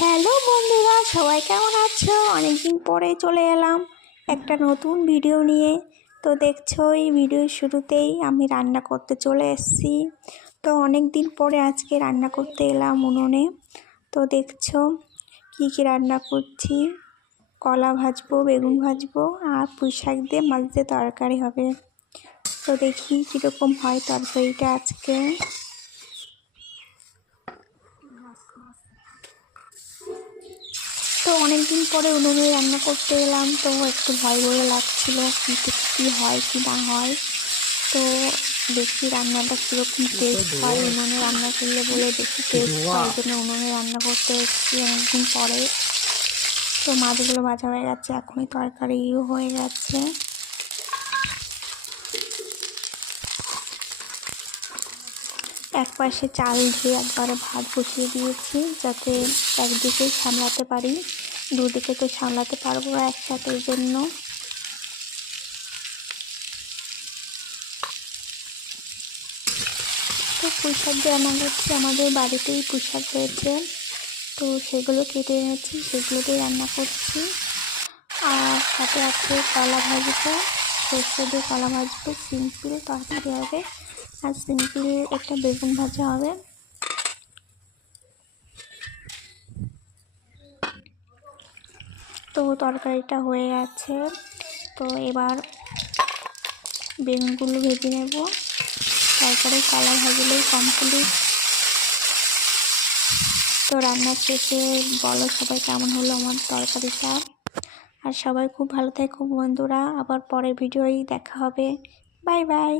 Hello বন্ধুরা, সবাই কেমন আছো? অনেকদিন পরে চলে এলাম একটা নতুন ভিডিও নিয়ে। তো দেখছো এই ভিডিওর শুরুতেই আমি রান্না করতে চলে এসেছি। তো অনেক দিন পরে আজকে রান্না করতে এলাম উনুনে। তো দেখছো কি কি রান্না করছি। কলা ভাজবো, বেগুন ভাজবো আর পুঁই শাক দিয়ে মাছ দিয়ে তরকারি হবে। তো দেখি কীরকম হয় তরকারিটা আজকে। তো অনেক দিন পরে উনুনে রান্না করতে এলাম, তো একটু ভয় ভয় লাগছিলো কী হয় কি না হয়। তো দেখি রান্নাটা কীরকম টেস্ট হয়। উনুনে রান্না করলে বলে দেখি টেস্ট হয়, এই জন্য উনুনে রান্না করতে এসেছি অনেকদিন পরে। তো মাছগুলো ভাজা হয়ে গেছে, এখনই তরকারিও হয়ে গেছে। এক পাশে চাল ধুয়ে একবারে ভাত বসিয়ে দিয়েছি, যাতে একদিকেই সামলাতে পারি, দুদিকে তো সামলাতে পারবো একসাথে, এই জন্য। তো পুঁই শাক দিয়ে রান্না করছি, আমাদের বাড়িতেই পুঁই শাক হয়েছে, তো সেগুলো কেটে এনেছি, সেগুলো দিয়ে রান্না করছি। আর সাথে আছে কলা ভাজবো, সর্ষে দিয়ে কলা ভাজবো, সিম্পল তরকারি হবে। আর সিম্পল একটা বেগুন ভাজা হবে। তো তরকারিটা হয়ে গেছে, তো এবার বেগুনগুলো ভেজে নেব। তারপরে কলা ভাজলেই কমপ্লিট। তো রান্নার শেষে বলো সবাই কেমন হলো আমার তরকারিটা। আর সবাই খুব ভালো থেকো বন্ধুরা, আবার পরের ভিডিওয় দেখা হবে। Bye bye.